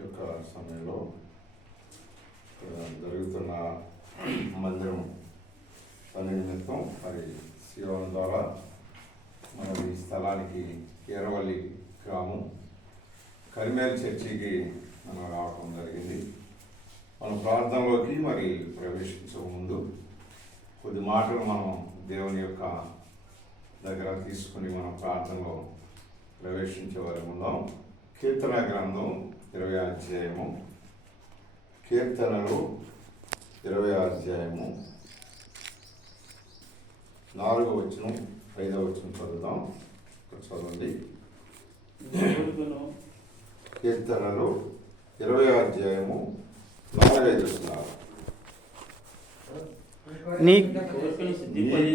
యొక్క సమయంలో జరుగుతున్న మందిరం పని నిమిత్తం మరి శివన్ ద్వారా మనం ఈ స్థలానికి ఎర్రవల్లి గ్రామం కరిమేల్ చర్చికి మనం రావడం జరిగింది. మన ప్రార్థనలోకి మరి ప్రవేశించక ముందు కొద్ది మాటలు మనం దేవుని యొక్క దగ్గర తీసుకుని మనం ప్రార్థనలో ప్రవేశించే వారి ఉందాం. కీర్తన గ్రంథం 20వ అధ్యాయము, కీర్తనలు 20వ అధ్యాయము 4వ వచనం 5వ వచనం చదువుదాం. చదవండి. కీర్తనలు 20వ అధ్యాయము 4-5 వచనాలు. నీ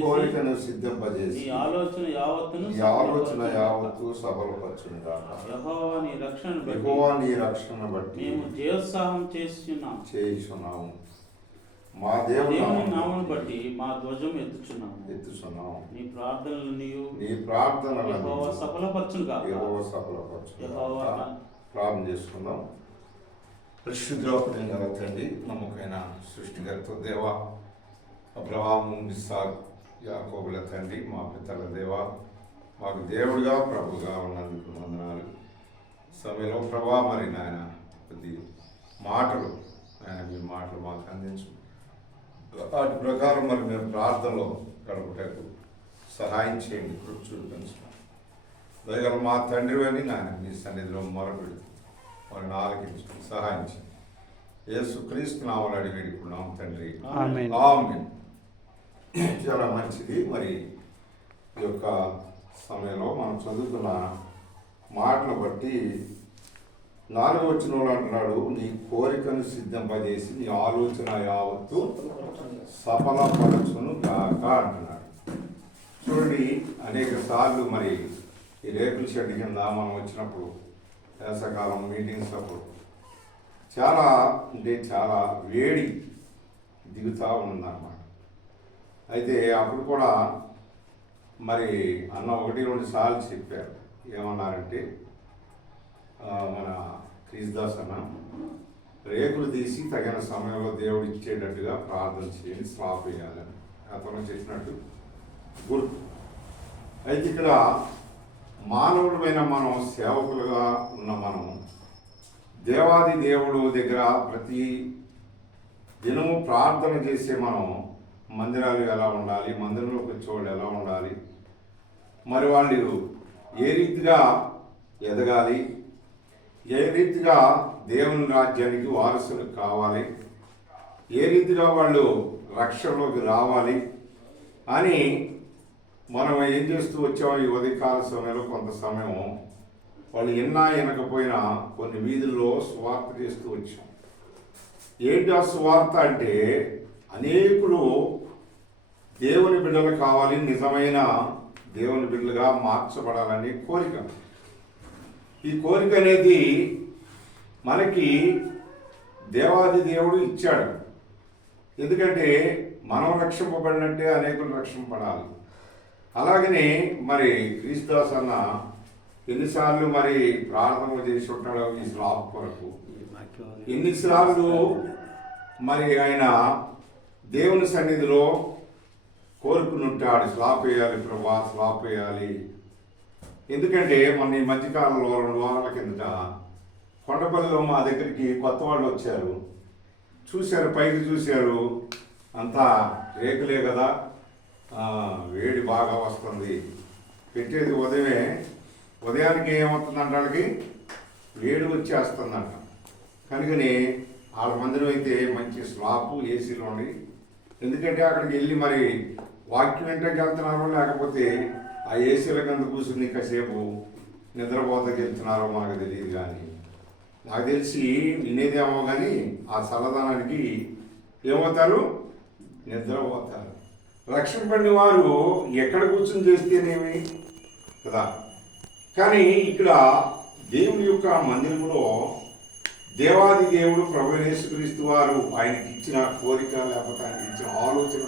కోరికను సిద్ధింపజేసి ఈ ఆలోచన యావత్తు సఫలపరచును గాక. యెహోవా నీ రక్షణ బట్టి మేము జయోత్సాహం చేయుచున్నాము. మా దేవుని నామమును బట్టి మా ధ్వజం ఎత్తుచున్నాము. నీ ప్రార్థనలను యెహోవా సఫలపరచును గాక. ప్రార్థన చేసుకుందాం. పరిశుద్ధుడైన తండ్రి, నమ్మకమైన సృష్టికర్త దేవ, అబ్రహాము, ఇస్సాకు, యాకోబుల తండ్రి, మా పితల దేవ, మాకు దేవుడిగా ప్రభుగా ఉన్నందుకు వందనాలు. సమయంలో ప్రభా మరి నాయన కొద్ది మాటలు ఆయన మీ మాటలు మాకు అందించు. వాటి ప్రకారం మరి మేము ప్రార్థనలో గడపటకు సహాయం చేయండి, కృప చూపించున్నాం. దయగల మా తండ్రి అని నాయన మీ సన్నిధిలో మొరపెడు వారిని ఆలకించుకుని సహాయం చేయండి. యేసుక్రీస్తు నామములో అడిగి వేడుకున్నాం తండ్రి, ఆమేన్. చాలా మంచిది. మరి ఈ యొక్క సమయంలో మనం చదువుతున్న మాటలు బట్టి 4వ వచనంలో అంటున్నాడు, నీ కోరికను సిద్ధింపజేసి నీ ఆలోచన యావత్తు సఫలపరచును గాక అంటున్నాడు. చూడండి, అనేక సార్లు మరి ఈ రేకుల షెడ్ కింద మనం వచ్చినప్పుడు వేసవకాలం మీటింగ్స్ అప్పుడు చాలా వేడి దిగుతూ ఉందన్నమాట. అయితే అప్పుడు కూడా మరి అన్న 1-2 సార్లు చెప్పారు. ఏమన్నారంటే, మన క్రిస్దాస్ అన్న రేకులు తీసి తగిన సమయంలో దేవుడు ఇచ్చేటట్టుగా ప్రార్థన చేయండి, స్లాప్ వేయాలని అతను చేసినట్టు గుర్తు. అయితే ఇక్కడ మానవుడమైన మనం, సేవకులుగా ఉన్న మనం దేవాది దేవుడు దగ్గర ప్రతి దినము ప్రార్థన చేసే మనం మందిరాలు ఎలా ఉండాలి, మందిరంలోకి వచ్చేవాళ్ళు ఎలా ఉండాలి, మరి వాళ్ళు ఏ రీతిగా ఎదగాలి, ఏ రీతిగా దేవుని రాజ్యానికి వారసులు కావాలి, ఏ రీతిగా వాళ్ళు రక్షణలోకి రావాలి అని మనం ఏం చేస్తూ వచ్చాము. ఈ ఉదయకాల సమయంలో కొంత సమయం వాళ్ళు వినకపోయినా కొన్ని వీధుల్లో సువార్త చేస్తూ వచ్చాం. ఏంటి ఆ సువార్త అంటే, అనేకులు దేవుని బిడ్డలు కావాలి, నిజమైన దేవుని బిడ్డలుగా మార్చబడాలని కోరిక. ఈ కోరిక అనేది మనకి దేవాది దేవుడు ఇచ్చాడు. ఎందుకంటే మనం రక్షింపబడినట్టే అనేకులు రక్షింపబడాలి. అలాగనే మరి క్రీస్తుదాస్ అన్న ఎన్నిసార్లు మరి ప్రార్థన చేసి ఉంటాడో ఈ స్లాబ్ కొరకు, ఎన్నిసార్లు మరి ఆయన దేవుని సన్నిధిలో కోరుకుని ఉంటాడు, స్లాబ్ వేయాలి ప్రభా, స్లాబ్ వేయాలి. ఎందుకంటే మన ఈ మధ్యకాలంలో 2 వారాల కిందట కొండపల్లిలో మా దగ్గరికి కొత్త వాళ్ళు వచ్చారు. చూశారు, పైకి చూశారు, అంతా రేకులే కదా, వేడి బాగా వస్తుంది. పెట్టేది ఉదయానికి ఏమవుతుందంట, వాళ్ళకి వేడి వచ్చేస్తుందంట. కనుకని వాళ్ళ మందిరం అయితే మంచి స్లాబ్ ఏసీలో ఉండి, ఎందుకంటే అక్కడికి వెళ్ళి మరి వాక్యం వెంటకి వెళ్తున్నారో లేకపోతే ఆ ఏసీల కింద కూర్చుని కాసేపు నిద్రపోతకి వెళ్తున్నారో మనకు తెలియదు. కానీ నాకు తెలిసి వినేదేమో కానీ ఆ చల్లదనానికి ఏమవుతారు, నిద్రపోతారు. రక్షణ పడిన వారు ఎక్కడ కూర్చొని చేస్తేనేమి కదా. కానీ ఇక్కడ దేవుని యొక్క మందిరంలో దేవాది దేవుడు ప్రభు యేసుక్రీస్తు వారు ఆయనకి ఇచ్చిన కోరిక, లేకపోతే ఆయనకి ఇచ్చిన ఆలోచన,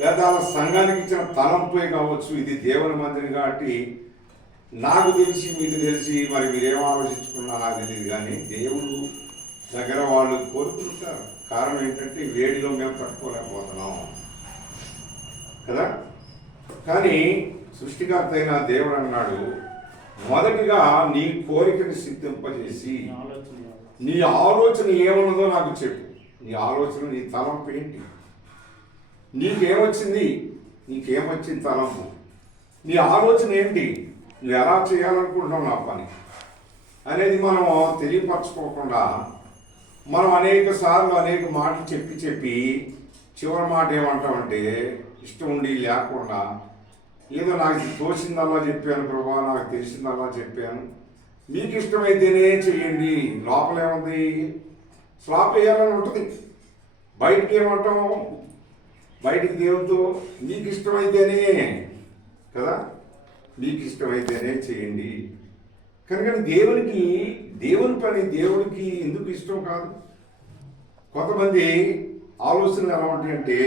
లేదా సంఘానికి ఇచ్చిన తలంపై కావచ్చు, ఇది దేవుని మందిరం కాబట్టి నాకు తెలిసి మీకు తెలిసి మరి మీరేం ఆలోచించుకున్నా నాకు తెలియదు, కానీ దేవుడు దగ్గర వాళ్ళు కోరుకుంటారు. కారణం ఏంటంటే వేడిలో మేము తట్టుకోలేకపోతున్నాం కదా. కానీ సృష్టికర్త అయిన దేవుడు అన్నాడు, మొదటిగా నీ కోరికని సిద్ధింపజేసి నీ ఆలోచన ఏమున్నదో నాకు చెప్పు. నీ ఆలోచన, నీ తలంపు ఏంటి, నీకేమొచ్చింది, నీకేమొచ్చింది తలంపు, నీ ఆలోచన ఏంటి, నువ్వు ఎలా చేయాలనుకుంటున్నావు నా పని అనేది మనం తెలియపరచుకోకుండా మనం అనేక సార్లు అనేక మాటలు చెప్పి చివరి మాట ఏమంటామంటే ఇష్టం ఉండి లేకుండా ఏదో నాకు తోచిందల్లా చెప్పాను ప్రభా, నాకు తెలిసిందల్లా చెప్పాను, మీకు ఇష్టమైతేనే చెయ్యండి. లోపల ఏముంది, స్లాప్ వేయాలని ఉంటుంది. బయటికి ఏమంటాం, బయటికి దేవుడితో మీకు ఇష్టమైతేనే కదా, మీకు ఇష్టమైతేనే చేయండి. కనుక దేవుని పని దేవుడికి ఎందుకు ఇష్టం కాదు? కొంతమంది ఆలోచనలు ఎలా ఉంటాయంటే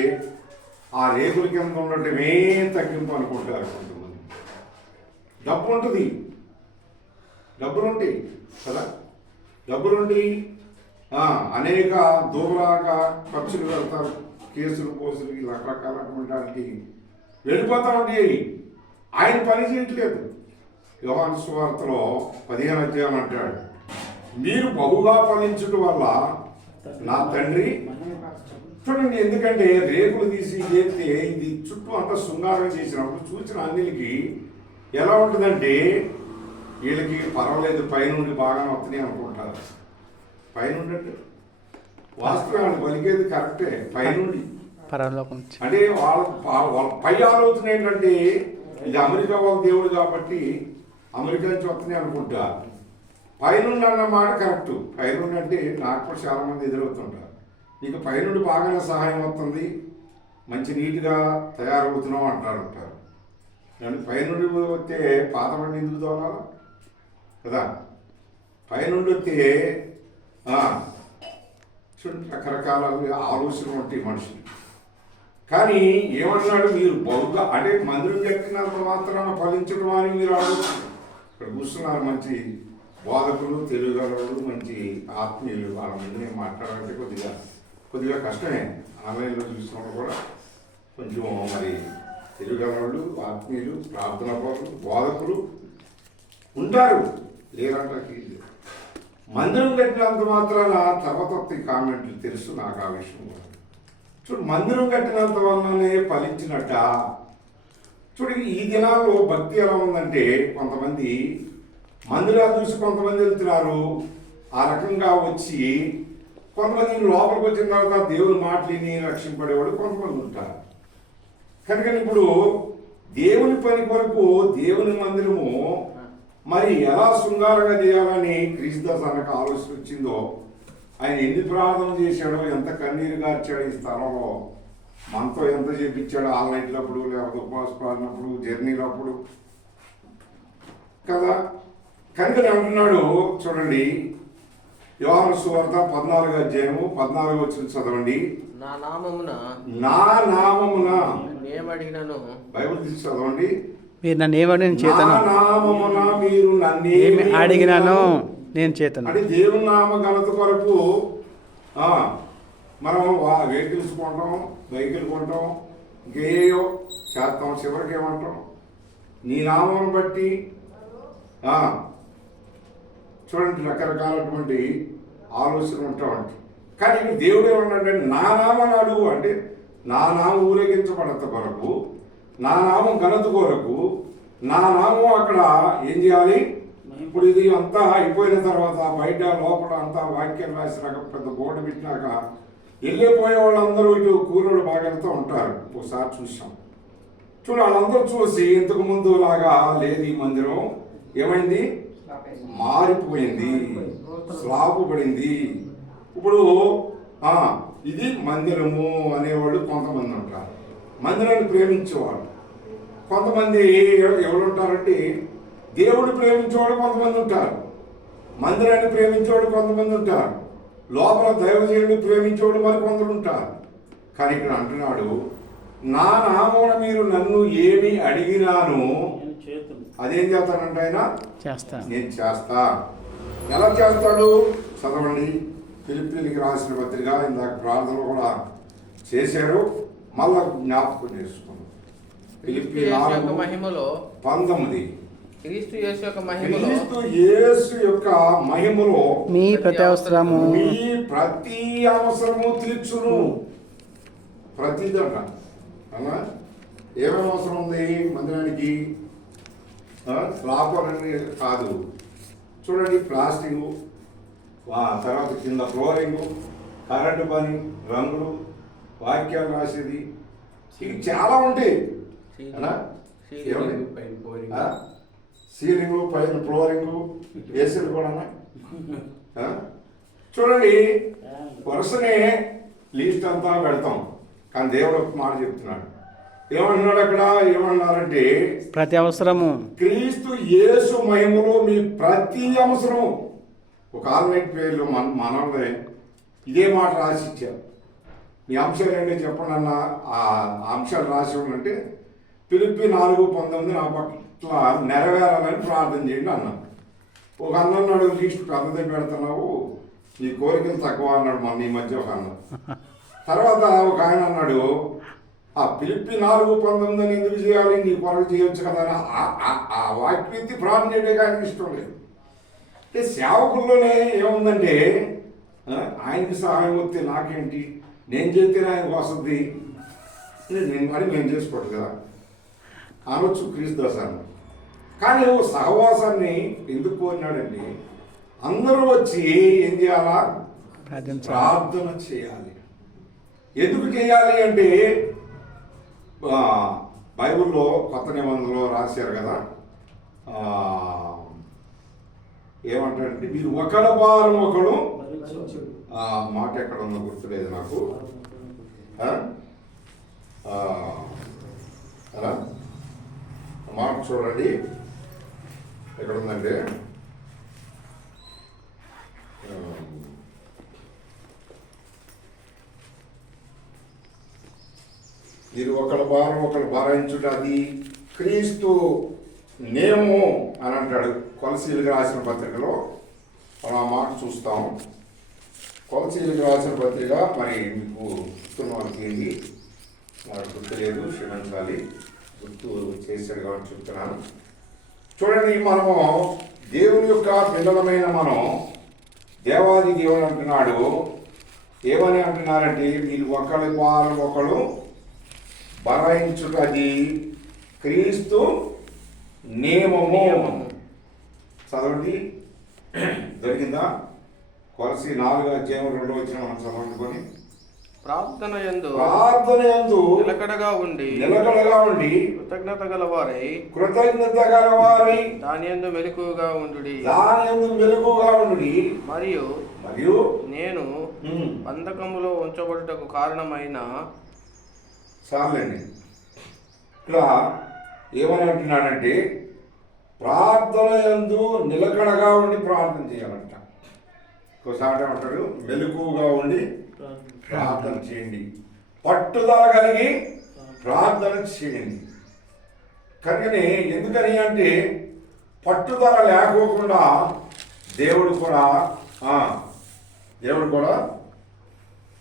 ఆ రేకుల కింద ఉండటమే తగ్గింపు అనుకుంటారు. కొంతమంది డబ్బు ఉంటుంది, డబ్బులుంటాయి కదా, డబ్బులుండి అనేక దూరాగా ఖర్చులు పెడతారు, కేసులు కోసులు రకరకాలటువంటి వాటికి వెళ్ళిపోతా ఉంటాయి. ఆయన పని చేయట్లేదు. యోహాను సువార్తలో 15వ అధ్యాయం అంటాడు, మీరు బహుగా ఫలించుట వల్ల నా తండ్రి. చూడండి, ఎందుకంటే రేకులు తీసి చేస్తే ఇది చుట్టూ అంతా శృంగారం చేసినప్పుడు చూసిన అన్నిటికి ఎలా ఉంటుందంటే వీళ్ళకి పర్వాలేదు పైనుండి బాగా వస్తున్నాయి అనుకుంటారు. పైనుండి అంటే వాస్తవాన్ని పలికేది కరెక్టే, పైనుండి అంటే వాళ్ళ పై ఆలోచన ఏంటంటే ఇది అమెరికా వాళ్ళ దేవుడు కాబట్టి అమెరికా నుంచి వస్తున్నాయి అనుకుంటా. పైనుండి అన్న మాట కరెక్ట్. పైనుండి అంటే నాకు కూడా చాలామంది ఎదురవుతుంటారు, నీకు పైనుండి బాగానే సహాయం వస్తుంది, మంచి నీట్గా తయారవుతున్నావు అంటారు. కానీ పైనుండి వస్తే పాత బండి ఎందుకు తోలాలా కదా. పైనుండి వస్తే చూడండి రకరకాల ఆలోచనలు ఉంటాయి మనుషులు. కానీ ఏమన్నాడు, మీరు బహుగా అంటే మందిరం కట్టినంత మాత్రాన ఫలించడం అని మీరు ఆలోచన. ఇక్కడ కూర్చున్నారు మంచి బోధకులు, తెలుగుగలవాళ్ళు, మంచి ఆత్మీయులు, వాళ్ళ ముందు నేను మాట్లాడాలంటే కొద్దిగా కష్టమే. ఆన్లైన్లో చూసినప్పుడు కూడా కొంచెం మరి తెలుగుగలవాళ్ళు, ఆత్మీయులు, ప్రార్థన పరులు, బోధకులు ఉంటారు, లేరంటే మందిరం కట్టినంత మాత్రాన తర్వాత కామెంట్లు తెలుసు నాకు ఆ విషయం. చూడు, మందిరం కట్టినంత వల్లనే ఫలించినట్ట. చూడు, ఈ దినాల్లో భక్తి ఎలా ఉందంటే కొంతమంది మందిరాలు చూసి కొంతమంది వెళ్తున్నారు, ఆ రకంగా వచ్చి కొంతమంది లోపలికి వచ్చిన తర్వాత దేవుని మాటలిని రక్షింపడేవాడు కొంతమంది ఉంటారు. కనుక ఇప్పుడు దేవుని పని కొరకు దేవుని మందిరము మరి ఎలా శృంగారంగా చేయాలని క్రీస్తుదాస్ అన్నకు ఆలోచన వచ్చిందో, ఆయన ఎన్ని ప్రార్థన చేశాడో, ఎంత కన్నీరు గార్చాడు ఈ స్థలంలో, మనతో ఎంత చేపించాడో ఆన్లైన్లప్పుడు, లేకపోతే ఉపవాస ప్రార్థనప్పుడు, జర్నీలప్పుడు కదా. కనుక అంటున్నాడు చూడండి, యోహాను సువార్త 14వ అధ్యాయము 14వ వచనం చదవండి. నా నామమున ఏమడిగినాను, బైబిల్ తీసి చదవండి. మీరు నన్ను ఏమడిగిన చేతను, నామమున మీరు ఏమి అడిగినాను నేను చేతను. అంటే దేవుని నామ ఘనత కొరకు మనం వెహికల్స్ కొంటాం, బైకులు కొంటాం, ఇంకేయో చేస్తాం, చివరికి ఏమంటాం, నీ నామం బట్టి చూడండి రకరకాలటువంటి ఆలోచన ఉంటామంటే. కానీ దేవుడు ఏమన్నాడంటే నా నామం అడుగు, అంటే నా నామం ఊరేగించబడత కొరకు, నా నామం ఘనత కొరకు, నా నామం అక్కడ ఏం చేయాలి. ఇప్పుడు ఇది అంతా అయిపోయిన తర్వాత బయట లోపల అంతా వాక్యం రాసినాక పెద్ద బోర్డు పెట్టినాక వెళ్ళిపోయే వాళ్ళందరూ ఇటు కూరలు బాగా వెళ్తూ ఉంటారు. ఒకసారి చూసాం, చూడు వాళ్ళందరూ చూసి ఇంతకు ముందు లాగా లేదు, ఈ మందిరం ఏమైంది, మారిపోయింది, స్లాబ్ పడింది. ఇప్పుడు ఇది మందిరము అనేవాళ్ళు కొంతమంది ఉంటారు, మందిరాన్ని ప్రేమించేవాళ్ళు. కొంతమంది ఎవరుంటారంటే దేవుడు ప్రేమించేవాడు కొంతమంది ఉంటారు, మందిరాన్ని ప్రేమించేవాడు కొంతమంది ఉంటారు, లోపల దైవజనుడిని ప్రేమించేవాడు మరి కొందరు ఉంటారు. కానీ ఇక్కడ అంటున్నాడు, నా నామమున మీరు నన్ను ఏమి అడిగినాను అదేం చేస్తానంటే ఆయన చేస్తా. నేను చేస్తా. ఎలా చేస్తాడు చదవండి. ఫిలిప్పీలకు రాసిన పత్రిక ఇందాక ప్రార్థనలు కూడా చేశారు, మళ్ళా జ్ఞాపకం చేసుకున్నాం. ఫిలిప్పీ 4:19 క్రీస్తు యేసు యొక్క మహిమలో క్రీస్తు యేసు యొక్క మహిమలో మీ ప్రతి అవసరము మీ ప్రతి అవసరము తీర్చును. ప్రతిదట అలా ఏమేమి అవసరం ఉంది మందిరానికి? స్లాపర్ అని కాదు, చూడండి, ప్లాస్టింగు, తర్వాత కింద ఫ్లోరింగు, కరెంటు పని, రంగులు, వాక్యాలు రాసేది, ఇవి చాలా ఉంటాయి. సీలింగు, పైన ఫ్లోరింగు, ఏసీలు కూడా చూడండి. వరుసనే లీస్ట్ అంతా పెడతాం, కానీ దేవుడు ఒక మాట చెప్తున్నాడు. ఏమంటున్నాడు అక్కడ? ఏమన్నారంటే ప్రతి అవసరము క్రీస్తు యేసు మహిమలో మీ ప్రతి అవసరం. ఒక ఆన్లైన్ పేర్లు మనల్ని ఇదే మాట రాసి ఇచ్చారు. మీ అంశాలు ఏంటో చెప్పండి అన్న. ఆ అంశాలు రాసి ఉందంటే ఫిలిప్పీ 4:19 నా పట్ల నెరవేరాలని ప్రార్థన చేయండి అన్నాను. ఒక అన్నాడు, లీస్ట్ పెద్దది పెడుతున్నావు, నీ కోరికలు తక్కువ అన్నాడు మన ఈ మధ్య ఒక అన్న. తర్వాత ఒక ఆయన అన్నాడు, ఆ ఫిలిప్పీ 4:19 ఎందుకు చేయాలి, నీ కొరకు చేయొచ్చు కదా అని ఆ వాక్యతి ప్రార్థన చేయడానికి ఆయనకి ఇష్టం లేదు. అంటే సేవకుల్లోనే ఏముందంటే ఆయనకి సహాయం వస్తే నాకేంటి, నేను చేస్తేనే ఆయనకు వస్తుంది, నేను మరి మేము చేసుకోవట్లేదు కదా అనొచ్చు క్రీస్తు దాసాన్ని. కానీ సహవాసాన్ని ఎందుకు కోరినాడండి? అందరూ వచ్చి ఏం చేయాలా? ప్రార్థన చేయాలి. ఎందుకు చేయాలి అంటే బైబిల్లో కొత్త నిబంధనలో రాశారు కదా, ఏమంటారంటే మీరు ఒకళ్ళ భారం ఒకడు, మాట ఎక్కడ ఉందో గుర్తులేదు నాకు, అలా మాట చూడండి ఎక్కడ ఉందంటే మీరు ఒకళ్ళ భారం ఒకళ్ళు భారించుట అది క్రీస్తు నేము అని అంటాడు. కొలసీలకు రాసిన పత్రికలో మనం ఆ మాట చూస్తాం. కొలసీలకు రాసిన పత్రిక మరి మీకు గుర్తున్న వాళ్ళకి ఏంటి, నాకు గుర్తులేదు, క్షమించాలి, గుర్తు చేశాడు కాబట్టి చెప్తున్నాను. చూడండి, మనము దేవుని యొక్క పిల్లలమైన మనం దేవాది దేవుడు అంటున్నాడు. ఏమని అంటున్నారంటే మీరు ఒకళ్ళ భారం ఒకళ్ళు భరాయించుటది క్రీస్తు నియమము. చదవండి, దొరికిందా? కొలసి 4:2 మనం చదవండి. ప్రార్థన యందు నిలకడగా ఉండి కృతజ్ఞత గలవారై దాని యందు మెలకువగా ఉండుడి. మరియు నేను బంధకములో ఉంచబడుటకు కారణమైన చాలండి. ఇక్కడ ఏమని అంటున్నాడంటే ప్రార్థన యందు నిలకడగా ఉండి ప్రార్థన చేయాలంట. ఒకసారి అంటాడు మెలకువగా ఉండి ప్రార్థన చేయండి, పట్టుదల కలిగి ప్రార్థన చేయండి. కనుకని ఎందుకని అంటే పట్టుదల లేకోకుండా దేవుడు కూడా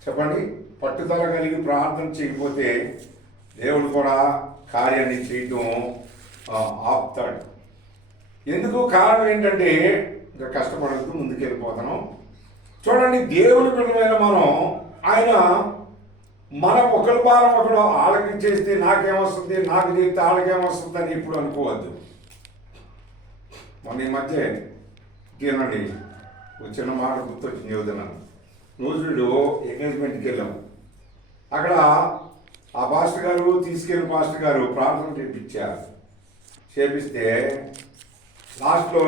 చెప్పండి, పట్టుదల కలిగి ప్రార్థన చేయకపోతే దేవుడు కూడా కార్యాన్ని చేయటం ఆపుతాడు. ఎందుకు? కారణం ఏంటంటే ఇంకా కష్టపడుతూ ముందుకెళ్ళిపోతాను. చూడండి, దేవుని బిడ్డలైన మనం ఆయన మన ఒకరి భారం ఒకడు వాళ్ళకి చేస్తే నాకేమొస్తుంది, నాకు చేస్తే వాళ్ళకేమొస్తుంది అని ఇప్పుడు అనుకోవద్దు. మొన్న ఈ మధ్య తినండి ఒక చిన్న మాట గుర్తొచ్చింది. చదువుతున్నాను, నూజుడు ఎంగేజ్మెంట్కి వెళ్ళాం. అక్కడ ఆ పాస్టర్ గారు తీసుకెళ్ళిన పాస్టర్ గారు ప్రార్థన చేపిస్తే లాస్ట్లో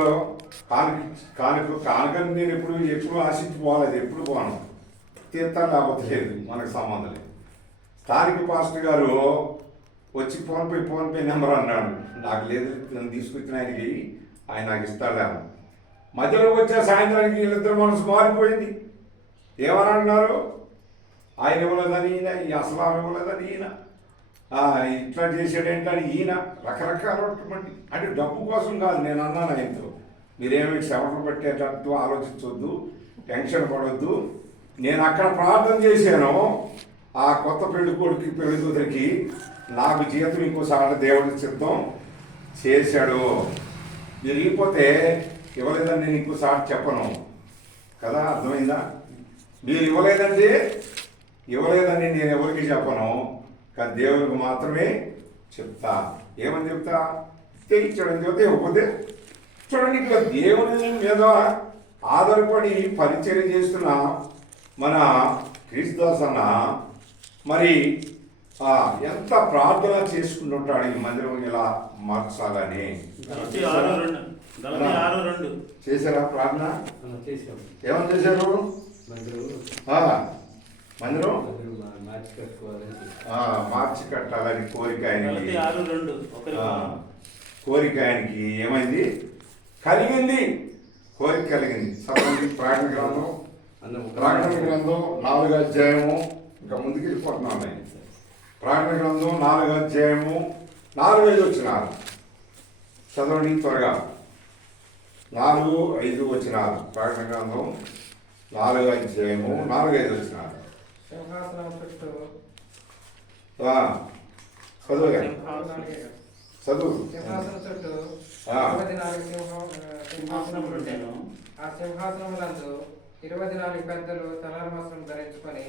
కానుకని నేను ఎప్పుడు ఆశించిపోవాలి, ఎప్పుడు పోను, తీర్థాలు లేకపోతే లేదు, మనకు సంబంధం లేదు. స్థానిక పాస్టర్ గారు వచ్చి ఫోన్పే నెంబర్ అన్నాడు. నాకు లేదు, నన్ను తీసుకొచ్చిన ఆయనకి ఆయన నాకు ఇస్తాడేమో. మధ్యలో వచ్చే సాయంత్రానికి వీళ్ళిద్దరు మనసు మారిపోయింది. ఏమని అంటున్నారు? ఆయన ఇవ్వలేదని ఈయన, ఈ అసలు ఆమె ఇవ్వలేదని ఈయన. ఇట్లా చేసాడు ఏంటని ఈయన రకరకాలటువంటి అంటే డబ్బు కోసం కాదు నేను అన్నాను ఆయనతో, మీరేమి శ్రమలు పట్టేటట్టు ఆలోచించవద్దు, టెన్షన్ పడవద్దు. నేను అక్కడ ప్రార్థన చేశాను ఆ కొత్త పెళ్లి కొడుకు పెళ్లి కూతురికి, నాకు జీవితం ఇంకోసారి దేవుడి సిద్ధం చేశాడు. మీరు ఇకపోతే ఇవ్వలేదని నేను ఇంకోసారి చెప్పను కదా, అర్థమైందా? మీరు ఇవ్వలేదంటే ఇవ్వలేదని నేను ఎవరికి చెప్పను, కానీ దేవునికి మాత్రమే చెప్తా. ఏమని చెప్తా? ఇచ్చాడని చెప్తే ఇవ్వకపోతే చూడండి, ఇక్కడ దేవుని మీద ఆధారపడి పరిచర్య చేస్తున్న మన క్రీస్తుదాస్ అన్న మరి ఎంత ప్రార్థన చేసుకుంటుంటాడు ఈ మందిరం ఇలా మార్చాలని. చేశారా ప్రార్థన? ఏమని చేశారు? మందిరం మార్చి కట్టాలని కోరిక ఆయనకి. కోరిక ఆయనకి ఏమైంది? కలిగింది. కోరిక కలిగింది. చదవండి ప్రకటన గ్రంథం, ప్రకటన గ్రంథం 4వ అధ్యాయము. ఇంకా ముందుకు వెళ్ళిపోతున్నాను నేను. ప్రకటన గ్రంథం 4వ అధ్యాయము 4-5 వచనాలు చదవండి త్వరగా. 4-5 వచనాలు. ప్రకటన గ్రంథం 4వ అధ్యాయము 4-5 వచనాలు. సింహాసనం చుట్టూ చదువు చదువు. సింహాసనం చుట్టూ 24 సింహాసనములుండెను. ఆ సింహాసనములందు 24 పెద్దలు తలల వస్త్రం ధరించుకొని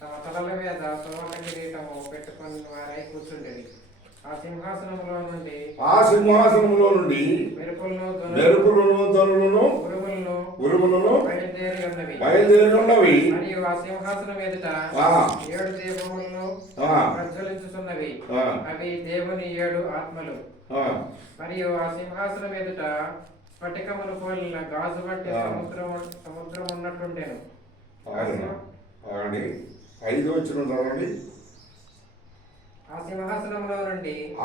తమ తలల మీద సువర్ణ కిరీటము పెట్టుకొని వారై కూర్చుండేది. ఆ సింహాసనములో నుండి మెరుపులను ధనులను ఉరుములను బయలుదేరి ఉన్నవి. మరియు ఆ సింహాసనం ఎదుట 7 దీపములను ప్రజ్వలించుచున్నవి. అవి దేవుని 7 ఆత్మలు. మరియు ఆ సింహాసనం ఎదుట స్ఫటికములు పోలిన గాజు వంటి సముద్రం ఉన్నట్టుండెను. 5 వచనం చదవండి.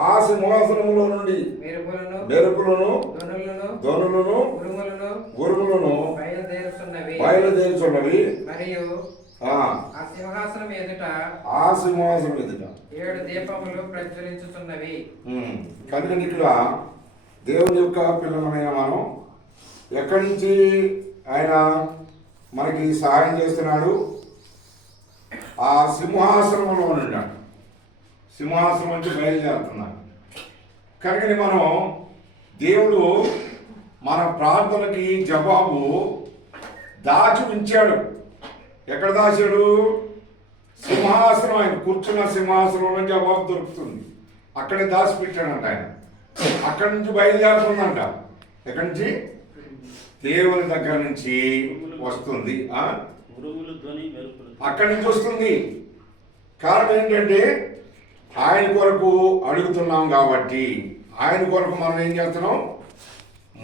ఆ సింహాసనంలో నుండి మెరుపులను ధ్వనులను ఉరుములను బయలుదేరుచున్నవి. మరియు ఆ సింహాసనం ఎదుట 7 దీపములు ప్రజ్వలించుచున్నవి. కనుక ఇక్కడ దేవుని యొక్క పిల్లలమైన మనం ఎక్కడి నుంచి ఆయన మనకి సహాయం చేస్తున్నాడు? ఆ సింహాసనంలో ఉన్నాడు. సింహాసనం నుంచి బయలుదేరుతున్నాడు. కనుకని మనం దేవుడు మన ప్రార్థనకి జవాబు దాచి ఉంచాడు. ఎక్కడ దాచాడు? సింహాసనం. ఆయన కూర్చున్న సింహాసనంలో జవాబు దొరుకుతుంది. అక్కడే దాచిపెట్టాడంట ఆయన. అక్కడి నుంచి బయలుదేరుతుందంట. ఎక్కడి నుంచి? దేవుని దగ్గర నుంచి వస్తుంది. అక్కడి నుంచి వస్తుంది. కారణం ఏంటంటే ఆయన కొరకు అడుగుతున్నాం కాబట్టి, ఆయన కొరకు మనం ఏం చేస్తున్నాం?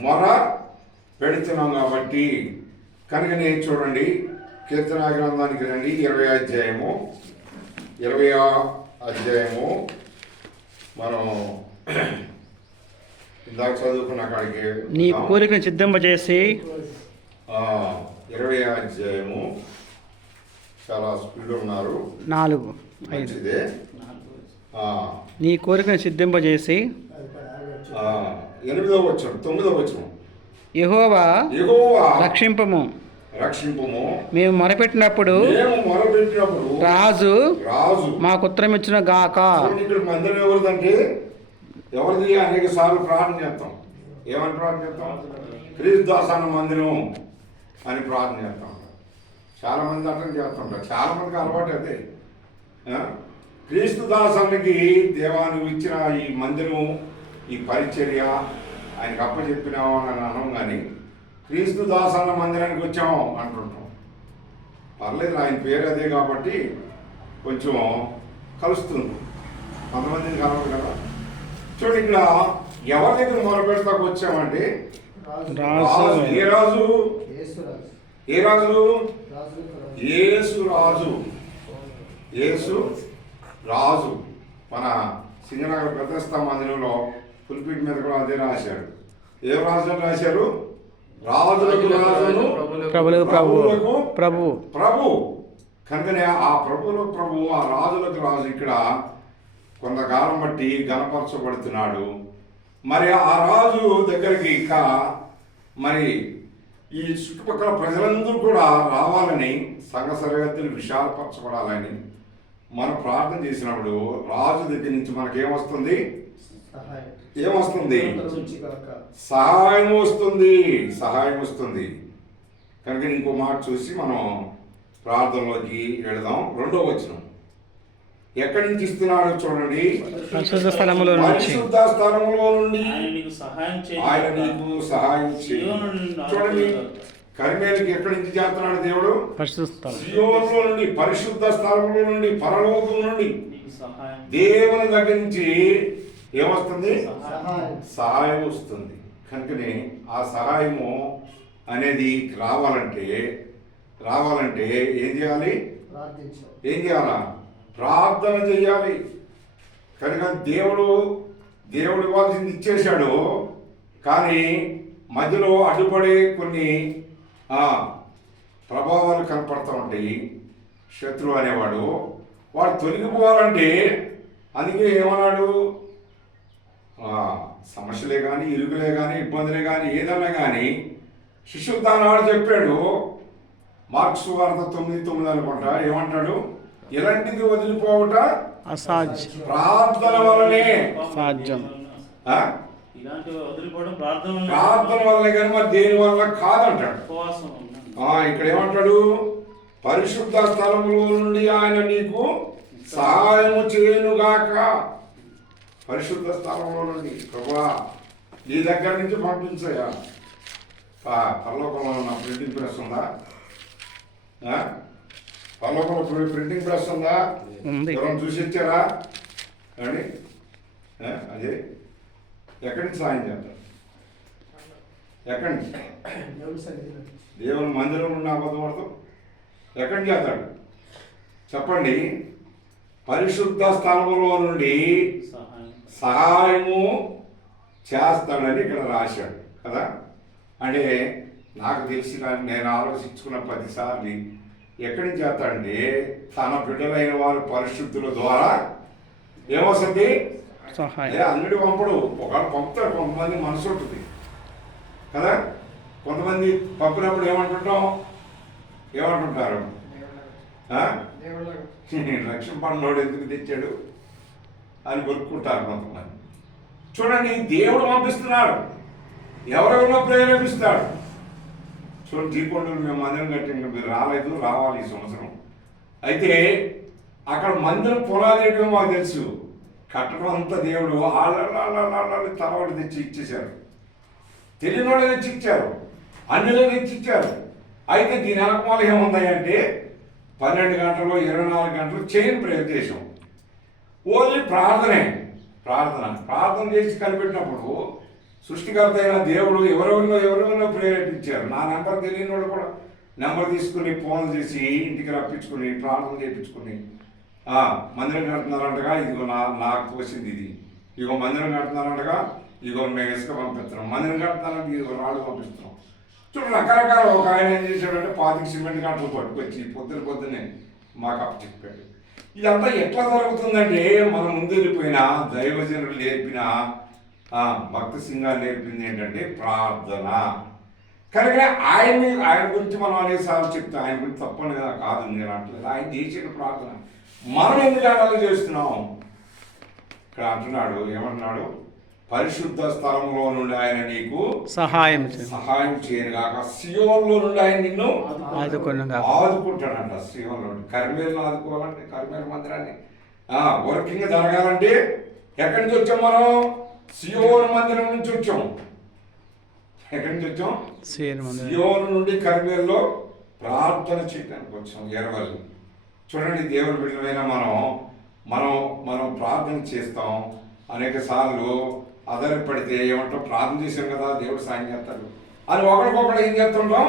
మొర పెడుతున్నాం కాబట్టి. కనుక నేను చూడండి, కీర్తన గ్రంథానికి రండి. 20వ అధ్యాయము మనం ఇందాక చదువుకున్న కాడికి నీ కోరికను సిద్ధింపజేసి 20వ అధ్యాయము. చాలా స్పీడ్ ఉన్నారు. 4-5 నీ కోరికను సిద్ధింపజేసి 8వ వచనం 9వ వచనం. యెహోవా రక్షింపము మేము మొరపెట్టినప్పుడు రాజు మాకు ఉత్తరం ఇచ్చిన గాక. ఇక్కడ మందిరం ఎవరిదంటే ఎవరిది? అనేక సార్లు ప్రార్థన చేస్తాం. ఏమని ప్రార్థన చేస్తాం? క్రీస్తుదాస్ అన్న మందిరం అని ప్రార్థన చేస్తాం. చాలా మంది అర్థం చేస్తుంటారు. చాలా మందికి అలవాటు అదే. క్రీస్తుదాస్ అన్నకి దేవాను ఇచ్చిన ఈ మందిరం, ఈ పరిచర్య ఆయనకు అప్పచెప్పినాము అని అనం. కానీ క్రీస్తుదాస్ అన్న మందిరానికి వచ్చాము అంటుంటాం. పర్లేదు, ఆయన పేరు అదే కాబట్టి కొంచెం కలుస్తుంది. కొంతమందిని కలవదు కదా. చూడండి, ఇక్కడ ఎవరి దగ్గర మొరపెడతాకు వచ్చామంటే ఏ రాజు? యేసు రాజు. మన సింగనగర్ ప్రతిష్ఠా మందిరంలో పుల్పిట్ మీద కూడా అదే రాశాడు. ఏ రాజు రాశారు? రాజులకు రాజును ప్రభు. కనుకనే ఆ ప్రభువులకు ప్రభు, ఆ రాజులకు రాజు. ఇక్కడ కొంతకాలం బట్టి గణపరచబడుతున్నాడు. మరి ఆ రాజు దగ్గరికి ఇంకా మరి ఈ చుట్టుపక్కల ప్రజలందరూ కూడా రావాలని, సంఘ సరిహద్దులు విశాలపరచబడాలని మనం ప్రార్థన చేసినప్పుడు రాజు దగ్గర నుంచి మనకేమొస్తుంది? ఏమొస్తుంది? సహాయం వస్తుంది. సహాయం వస్తుంది. కనుక ఇంకో మాట చూసి మనం ప్రార్థనలోకి వెళదాం. 2వ వచనం ఎక్కడి నుంచి ఇస్తున్నాడో చూడండి. పరిశుద్ధ స్థలములో నుంచి. పరిశుద్ధ స్థలములో నుండి ఆయన నీకు సహాయం చూడండి. కర్మేలుకి ఎక్కడి నుంచి చేస్తున్నాడు దేవుడు? సియోనులో నుండి, పరిశుద్ధ స్థలములో నుండి, పరలోకం నుండి, దేవుని దగ్గర నుంచి ఏమొస్తుంది? సహాయం వస్తుంది. కనుకనే ఆ సహాయము అనేది రావాలంటే ఏం చేయాలి? ఏం చేయాలా? ప్రార్థన చేయాలి. కనుక దేవుడు ఇవ్వాల్సింది ఇచ్చేశాడు. కానీ మధ్యలో అడ్డుపడే కొన్ని ప్రభావాలు కనపడుతూ ఉంటాయి. శత్రువు అనేవాడు వాడు తొలగిపోవాలంటే అందుకే ఏమన్నాడు? సమస్యలే కానీ, ఇరుకులే కానీ, ఇబ్బందులే కానీ, ఏదైనా కానీ శిశుద్ధానాడు చెప్పాడు. మార్క్స్ వార్త 9:9 అనుకుంటా. ఏమంటాడు? ఎలాంటిది వదిలిపోవట అసాధ్యం, ప్రార్థన వల్లనే సాధ్యం. ప్రార్థన వల్లనే కానీ మరి దేని వల్ల కాదంటాడు. ఇక్కడ ఏమంటాడు? పరిశుద్ధ స్థలములో నుండి ఆయన నీకు సహాయము చేయనుగాక. పరిశుద్ధ స్థలంలో నుండి ప్రభువా నీ దగ్గర నుంచి పంపించయా. పరలోకంలో ఉన్న ప్రింటింగ్ ప్రెస్ ఉందా? పరలోకంలో ప్రింటింగ్ ప్రెస్ ఉందా? ఎవరైనా చూసి ఇచ్చారా అండి? అదే ఎక్కడి నుంచి సాయం చేస్తారు? ఎక్కడి నుంచి? దేవుని మందిరం నుండి అబద్ధపడతాం. ఎక్కడి నుంచి చేస్తాడు చెప్పండి? పరిశుద్ధ స్థలములో నుండి సహాయము చేస్తాడని ఇక్కడ రాశాడు కదా. అంటే నాకు తెలిసిన, నేను ఆలోచించుకున్న 10 సార్లు ఎక్కడి నుంచి చేస్తాడంటే తన బిడ్డలైన వారు పరిశుద్ధుల ద్వారా ఏమొస్తుంది? అన్నిటి పంపడు. ఒకళ్ళు పంపుతారు, కొంతమంది మనసు ఉంటుంది కదా. కొంతమంది పంపినప్పుడు ఏమంటుంటారు? లక్ష్యం పన్నోడు ఎందుకు తెచ్చాడు అని కొనుక్కుంటారు కొంతమంది. చూడండి, దేవుడు పంపిస్తున్నాడు, ఎవరెవరినో ప్రేరేపిస్తాడు. చూడండి, జీకొండలు మేము మందిరం కట్టిన, మీరు రాలేదు, రావాలి ఈ సంవత్సరం. అయితే అక్కడ మందిరం పునాదేయడం మాకు తెలుసు, కట్టడం అంతా దేవుడు ఆళ్ళ తలవాడు తెచ్చి ఇచ్చేశారు. తెలియని వాళ్ళు తెచ్చి ఇచ్చారు, అన్నిలో తెచ్చి ఇచ్చారు. అయితే దీని వెనకమాల ఏముందంటే 12 గంటలు 24 గంటలు చైన్ ప్రేయర్ చేసాం. ఓన్లీ ప్రార్థన చేసి కనిపెట్టినప్పుడు సృష్టికర్త అయిన దేవుడు ఎవరెవరినో ప్రేరేపించారు. నా నెంబర్ తెలియని వాళ్ళు కూడా నెంబర్ తీసుకుని ఫోన్ చేసి ఇంటికి రప్పించుకుని ప్రార్థన చేయించుకుని మందిరం కడుతున్నారంటగా, ఇదిగో నాకు తోసింది ఇది, ఇగో మందిరం కడుతున్నారంటగా, ఇగో మేము ఇసుక పంపిస్తున్నాం, మందిరం కడుతున్నారంటే ఇదిగో రాళ్ళు పంపిస్తున్నాం. చూడండి, రకరకాల. ఒక ఆయన ఏం చేశాడంటే 25 సిమెంట్ గంటలు పట్టుకొచ్చి పొద్దున్నే మాకు అప్పచెప్పాడు. ఇదంతా ఎట్లా జరుగుతుందంటే మన ముందు వెళ్ళిపోయిన దైవజనులు నేర్పిన భక్త సింగాలు నేర్పింది ఏంటంటే ప్రార్థన. కనుక ఆయన గురించి మనం అనేసార్లు చెప్తాం. ఆయన గురించి తప్పని కాదు నేను అంటలేదు, ఆయన చేసిన ప్రార్థన. మనం ఎందుకు అలా చేస్తున్నాం? ఇక్కడ అంటున్నాడు, ఏమంటున్నాడు? పరిశుద్ధ స్థలంలో నుండి ఆయన నీకు సహాయం చేయనుగాక, సియోన్లో నుండి ఆయన నిన్ను ఆదుకుంటాడంట. సియోన్లో కర్మేలను ఆదుకోవాలంటే, కర్మేల మందిరాన్ని వర్కింగ్ జరగాలంటే ఎక్కడి నుంచి వచ్చాం మనం? సియోన్ మందిరం నుంచి వచ్చాం. ఎక్కడి నుంచి వచ్చాం? సియోన్ నుండి కర్మేల్లో ప్రార్థన చేయడానికి వచ్చాం. ఎరవల్లి చూడండి, దేవుని బిడ్డలైన మనం ప్రార్థన చేస్తాం. అనేక సార్లు ఆధారపడితే ఏమంటాం? ప్రార్థన చేసాం కదా, దేవుడు సాయం చేస్తాడు అని ఒకరికొకరు ఏం చేస్తుంటాం?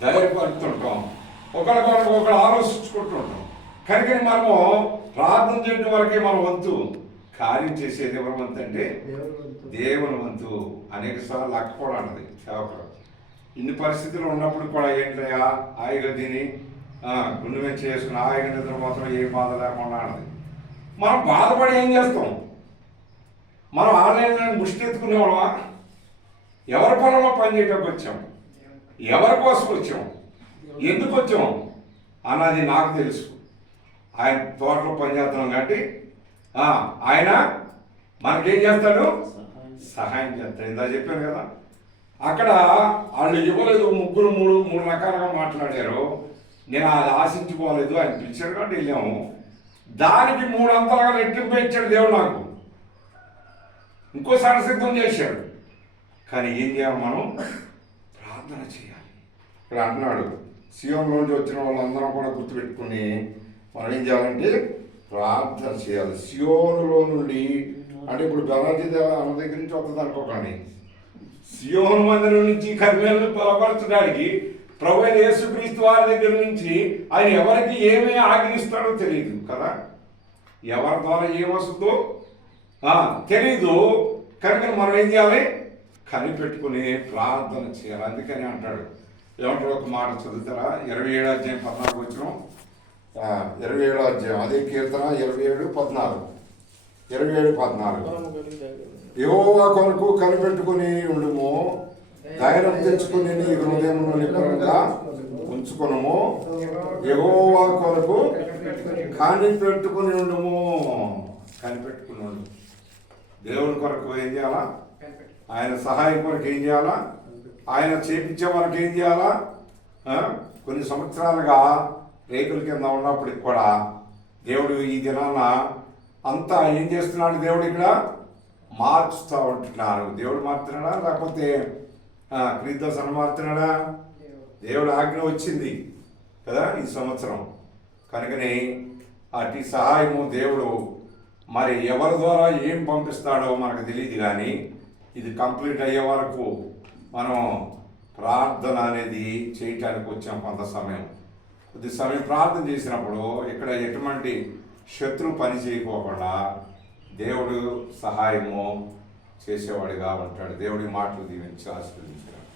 ధైర్యపడుతుంటాం, ఒకరికొకరు ఆలోచించుకుంటుంటాం. కనుక మనము ప్రార్థన చేయడం వరకే మన వంతు. కార్యం చేసేది ఎవరి వంతు అంటే దేవుని వంతు. అనేక సార్లు లక్క కూడా అన్నది సేవకుడు. ఇన్ని పరిస్థితులు ఉన్నప్పుడు కూడా ఏంటయ్యా హాయిగా తిని గుండె మీద చేసుకుని హాయిగా నిద్ర మాత్రం ఏ బాధ లేకుండా అన్నది. మనం బాధపడి ఏం చేస్తాం? మనం ఆన్లైన్ ముష్టి ఎత్తుకునేవాళ్ళమా? ఎవరి పొలంలో పని చేయడానికి వచ్చాం? ఎవరి కోసం వచ్చాం? ఎందుకు వచ్చాం అన్నది నాకు తెలుసు. ఆయన తోటలో పని చేస్తున్నాం కాబట్టి ఆయన మనకేం చేస్తాడు? సహాయం చేస్తాడు. ఇందా చెప్పాను కదా, అక్కడ వాళ్ళు ఇవ్వలేదు, ముగ్గురు మూడు రకాలుగా మాట్లాడారు. నేను అది ఆశించుకోలేదు, ఆయన పిలిచాడు కాబట్టి వెళ్ళాము. దానికి 3 అంతలుగా రెట్టింపు ఇచ్చాడు దేవుడు నాకు. ఇంకోసారి సిద్ధం చేశాడు. కానీ ఏం చేయాలి? మనం ప్రార్థన చేయాలి. ఇక్కడ అంటున్నాడు, సియోనులోంచి వచ్చిన వాళ్ళందరం కూడా గుర్తుపెట్టుకుని మనం ఏం చేయాలంటే ప్రార్థన చేయాలి. సియోనులో నుండి అంటే ఇప్పుడు బెలాజీ అన్న దగ్గర నుంచి వస్తుంది అనుకోకండి. సియోను మందిరం నుంచి కర్మేలను బలపరచడానికి ప్రభు అయిన యేసుక్రీస్తు వారి దగ్గర నుంచి ఆయన ఎవరికి ఏమీ ఆజ్ఞిస్తాడో తెలియదు కదా, ఎవరి ద్వారా ఏమొస్తుందో తెలీదు. కనుక మనం ఏం చేయాలి? కనిపెట్టుకుని ప్రార్థన చేయాలి. అందుకని అంటాడు, ఏమంటాడు? ఒక మాట చదువుతారా? 27వ అధ్యాయం 14 వచ్చిన 27వ అధ్యాయం, అదే కీర్తన 27:14. 27:14 యెహోవా కొరకు కనిపెట్టుకుని ఉండుము, ధైర్యం తెచ్చుకుని నీ హృదయంలో నిపుణంగా ఉంచుకునము. యెహోవా కొరకు కనిపెట్టుకుని ఉండుము. కనిపెట్టుకుని ఉండు. దేవుని కొరకు ఏం చేయాలా? ఆయన సహాయం కొరకు ఏం చేయాలా? ఆయన చేపించే వరకు ఏం చేయాలా? కొన్ని సంవత్సరాలుగా రేకుల కింద ఉన్నప్పటికి కూడా దేవుడు ఈ దినాన అంతా ఏం చేస్తున్నాడు? దేవుడు ఇక్కడ మార్చుతూ ఉంటున్నారు. దేవుడు మారుతున్నాడా లేకపోతే క్రీస్తు మారుతున్నాడా? దేవుడు ఆజ్ఞ వచ్చింది కదా ఈ సంవత్సరం. కనుకని అటు సహాయము దేవుడు మరి ఎవరి ద్వారా ఏం పంపిస్తాడో మనకు తెలియదు. కానీ ఇది కంప్లీట్ అయ్యే వరకు మనం ప్రార్థన అనేది చేయటానికి వచ్చాం. కొంత సమయం, కొద్ది సమయం ప్రార్థన చేసినప్పుడు ఇక్కడ ఎటువంటి శత్రు పని చేయకోకుండా దేవుడు సహాయము చేసేవాడిగా ఉంటాడు. దేవుడి మాటలు దీవించి ఆశీర్వదించాడు.